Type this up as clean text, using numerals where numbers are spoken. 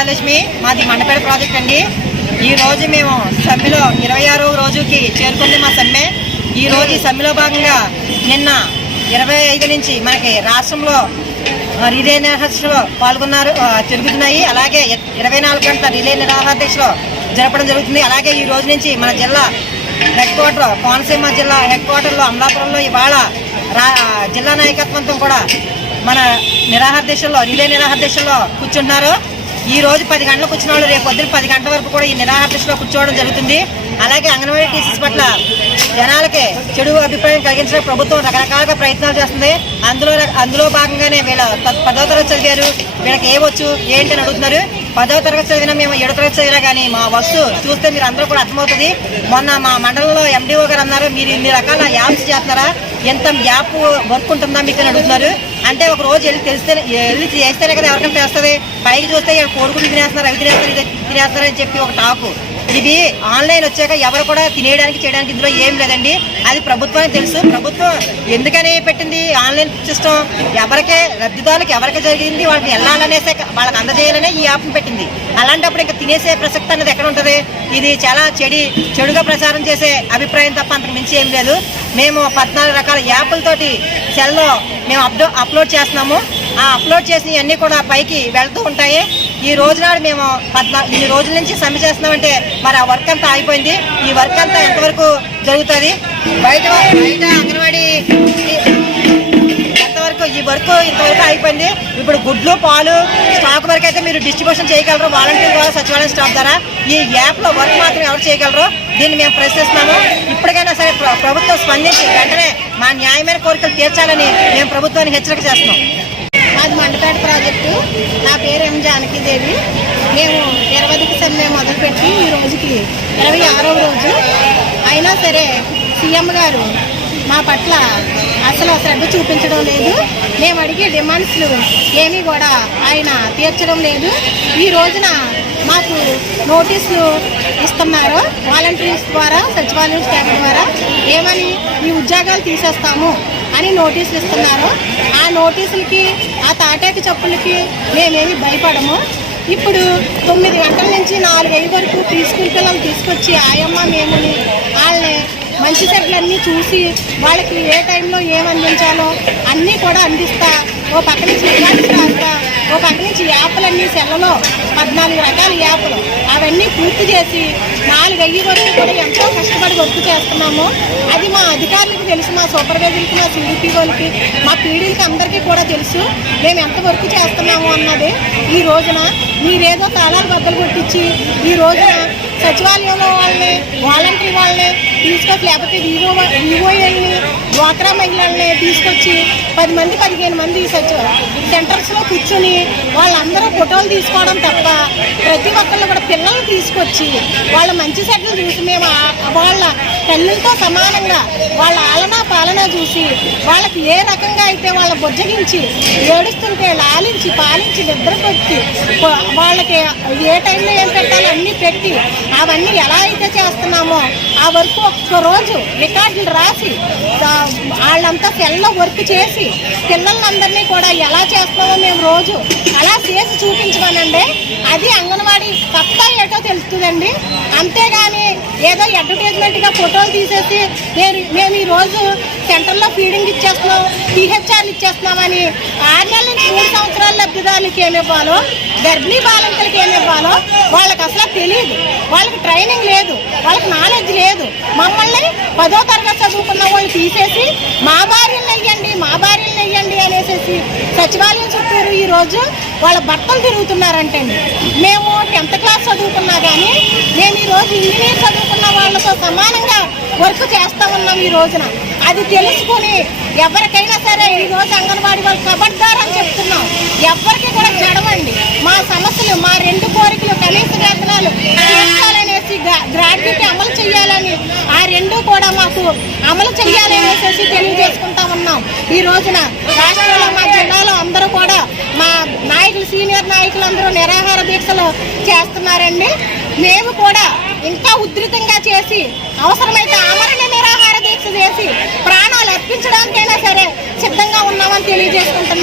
లక్ష్మి మాది మండపేట ప్రాజెక్ట్ అండి. ఈ రోజు మేము సమ్మెలో 26వ రోజుకి చేరుకుంది మా సమ్మె. ఈ రోజు ఈ సమ్మెలో భాగంగా నిన్న 25 నుంచి మనకి రాష్ట్రంలో రిలే నిరాహారదీక్షలో పాల్గొన్నారు జరుగుతున్నాయి. అలాగే 24 గంటల రిలే నిరాహారదీక్షలో జరపడం జరుగుతుంది. అలాగే ఈ రోజు నుంచి మన జిల్లా హెడ్ క్వార్టర్ కోనసీమ జిల్లా హెడ్ క్వార్టర్లో అమలాపురంలో ఇవాళ జిల్లా నాయకత్వంతో కూడా మన రిలే నిరాహారదీక్షలో కూర్చుంటున్నారు. ఈ రోజు 10 గంటలకు కూర్చున్న వాళ్ళు రేపు పొద్దున 10 గంటల వరకు కూడా ఈ నిరాహారదీక్షలో కూర్చోవడం జరుగుతుంది. అలాగే అంగన్వాడీ టీచర్స్ పట్ల జనాలకి చెడు అభిప్రాయం కలిగించడానికి ప్రభుత్వం రకరకాలుగా ప్రయత్నాలు చేస్తుంది. అందులో భాగంగానే వీళ్ళ 10వ తరగతి చదివారు, వీళ్ళకి ఏవచ్చు ఏంటి అని అడుగుతున్నారు. 10వ తరగతి చదివినా మేము 7వ తరగతి చదివినా కానీ మా వస్తు చూస్తే మీరు అందరూ కూడా అర్థమవుతుంది. మొన్న మా మండలంలో ఎండిఓ గారు అన్నారు, మీరు ఇన్ని రకాల యాప్స్ చేస్తున్నారా, ఎంత యాప్ వర్క్ ఉంటుందా మీకు అని అడుగుతున్నారు. అంటే ఒక రోజు వెళ్ళి చేస్తేనే కదా ఎవరికైనా తెలుస్తుంది. పైకి చూస్తే కోరుకుని తినేస్తున్నారు, అవి తినేస్తున్నారు అని చెప్పి ఒక టాకు. ఇది ఆన్లైన్ వచ్చాక ఎవరు కూడా తినేయడానికి చేయడానికి ఇందులో ఏం లేదండి. అది ప్రభుత్వానికి తెలుసు. ప్రభుత్వం ఎందుకని పెట్టింది ఆన్లైన్ సిస్టమ్, ఎవరికే లబ్ధిదారులకు ఎవరికి జరిగింది వాళ్ళకి వెళ్ళాలనేసే వాళ్ళకి అందజేయాలనే ఈ యాప్ను పెట్టింది. అలాంటప్పుడు ఇంకా తినేసే ప్రసక్తి అనేది ఎక్కడ ఉంటుంది. ఇది చాలా చెడుగా ప్రచారం చేసే అభిప్రాయం తప్ప అంతకు మించి ఏం లేదు. మేము 14 రకాల యాప్లతోటి సెల్లో మేము అప్లోడ్ చేస్తున్నాము. ఆ అప్లోడ్ చేసినవన్నీ కూడా పైకి వెళ్తూ ఉంటాయి. ఈ రోజు నాడు మేము 14 రోజుల నుంచి సమ్మె చేస్తున్నామంటే మరి ఆ వర్క్ అంతా ఆగిపోయింది. ఈ వర్క్ అంతా ఎంతవరకు జరుగుతుంది, బయట అంగన్వాడీ ఎంతవరకు ఈ వర్క్ ఇంతవరకు అయిపోయింది. ఇప్పుడు గుడ్లు పాలు స్టాక్ వరకు అయితే మీరు డిస్ట్రిబ్యూషన్ చేయగలరు వాలంటీర్ ద్వారా, సచివాలయం స్టాఫ్ ద్వారా. ఈ యాప్లో వర్క్ మాత్రం ఎవరు చేయగలరు, దీన్ని మేము ప్రశ్నిస్తున్నాము. ఇప్పటికైనా సరే ప్రభుత్వం స్పందించి వెంటనే మా న్యాయమైన కోరికలు తీర్చాలని మేము ప్రభుత్వాన్ని హెచ్చరిక చేస్తున్నాం. అది మండపేట ప్రాజెక్టు. నా పేరు ఎం జానకీదేవి. మేము 20కి సమ్మె మొదలుపెట్టి ఈ రోజుకి 26వ రోజు. అయినా సరే సీఎం గారు మా పట్ల అసలు శ్రద్ధ చూపించడం లేదు. మేము అడిగే డిమాండ్స్లు ఏమీ కూడా ఆయన తీర్చడం లేదు. ఈ రోజున మాకు నోటీసులు ఇస్తున్నారు వాలంటీర్స్ ద్వారా, సచివాలయం స్టాఫ్ ద్వారా. ఏమని, ఈ ఉద్యోగాలు తీసేస్తాము అని నోటీసులు ఇస్తున్నారు. ఆ నోటీసులకి, ఆ తాటాకి చెప్పులకి మేమేమి భయపడము. ఇప్పుడు 9 గంటల నుంచి 4 వరకు స్కూల్ పిల్లలు తీసుకొచ్చి ఆయమ్మ మేముని వాళ్ళని మంచి చెట్లన్నీ చూసి వాళ్ళకి ఏ టైంలో ఏం అందించాలో అన్నీ కూడా అందిస్తా. ఓ పక్క నుంచి రికార్డ్స్ రాస్తా, ఓ పక్క నుంచి యాప్లన్నీ సెల్లలో 14 రకాల యాప్లు అవన్నీ పూర్తి చేసి 4 వరకు కూడా ఎంతో కష్టపడి వర్క్ చేస్తున్నాము. అది మా అధికారులకు తెలుసు, మా సూపర్వైజర్కి, మా సిడిపి వాళ్ళకి, మా పీడీలకి అందరికీ కూడా తెలుసు మేము ఎంత వర్క్ చేస్తున్నాము అన్నది. ఈ రోజున మీరేదో తాళాలు బద్దలు కొట్టించి ఈ రోజున సచివాలయంలో వాళ్ళని, వాలంటీర్ వాళ్ళని తీసుకొచ్చి, లేకపోతే వివోఏల్ని, డ్వాక్రా మహిళల్ని తీసుకొచ్చి 10 మంది 15 మంది సెంటర్స్లో కూర్చొని వాళ్ళందరూ ఫోటోలు తీసుకోవడం తప్ప ప్రతి ఒక్కళ్ళు కూడా పిల్లల్ని తీసుకొచ్చి వాళ్ళ మంచి సెట్లు చూసి మేము వాళ్ళ తల్లులతో సమానంగా వాళ్ళ ఆలనా పాలన చూసి వాళ్ళకి ఏ రకంగా అయితే వాళ్ళ బుజ్జగించి ఏడుస్తుంటే లాలించి పాలించి నిద్రపెట్టి వాళ్ళకి ఏ టైంలో ఏం పెట్టాలో అన్నీ పెట్టి అవన్నీ ఎలా అయితే చేస్తున్నామో ఆ వర్క్ ఒక్కరోజు రికార్డులు రాసి వాళ్ళంతా సెల్లో వర్క్ చేసి పిల్లలందరినీ కూడా ఎలా చేస్తామో మేము రోజు అలా చేసి చూపించమనండి. అది అంగన్వాడీ సత్తా ఏటో తెలుస్తుందండి. అంతేగాని ఏదో అడ్వర్టైజ్మెంట్గా ఫోటోలు తీసేసి మేము ఈరోజు సెంటర్లో ఫీడింగ్ ఇచ్చేస్తున్నాం, టీహెచ్ఆర్లు ఇచ్చేస్తున్నామని 6 నెలల నుంచి 3 సంవత్సరాల లబ్ధిదారులకి ఏమి ఇవ్వాలో, గర్భిణీ బాలింతలకి ఏమి ఇవ్వాలో వాళ్ళకి అసలు తెలియదు. వాళ్ళకి ట్రైనింగ్ లేదు, వాళ్ళకి నాలెడ్జ్ లేదు. మమ్మల్ని 10వ తరగతి చదువుకున్న వాళ్ళు తీసేసి మా భార్యలు నెయ్యండి అనేసి సచివాలయం చుట్టూరు ఈరోజు వాళ్ళ భర్తలు తిరుగుతున్నారంటండి. మేము 10th క్లాస్ చదువుకున్నా కానీ మేము ఈరోజు ఇంజనీర్ చదువుకున్న వాళ్ళతో సమానంగా వర్క్ చేస్తూ ఉన్నాం ఈ రోజున. అది తెలుసుకుని ఎవరికైనా సరే ఈరోజు అంగన్వాడీ వాళ్ళు కబడ్దారని చెప్తున్నాం. ఎవరికి కూడా జడవండి. మా సమస్యలు, మా 2 కోరికలు కనీస వేతనాలు తీర్చాలనేసి, గ్రాడ్యుయేట్ అమలు చేయాలని, ఆ 2 కూడా మాకు అమలు చేయాలనేసి తెలియజేసుకుంటా ఉన్నాం. ఈ రోజున రాష్ట్రంలో, మా జిల్లాలో అందరూ కూడా మా నాయకులు, సీనియర్ నాయకులు అందరూ నిరాహార దీక్షలు చేస్తున్నారండి. మేము కూడా ఇంకా ఉధృతంగా చేసి అవసరమైతే ఆమరణ నిరాహార దీక్ష చేసి ప్రాణాలు అర్పించడానికైనా సరే సిద్ధంగా ఉన్నామని తెలియజేసుకుంటున్నాం.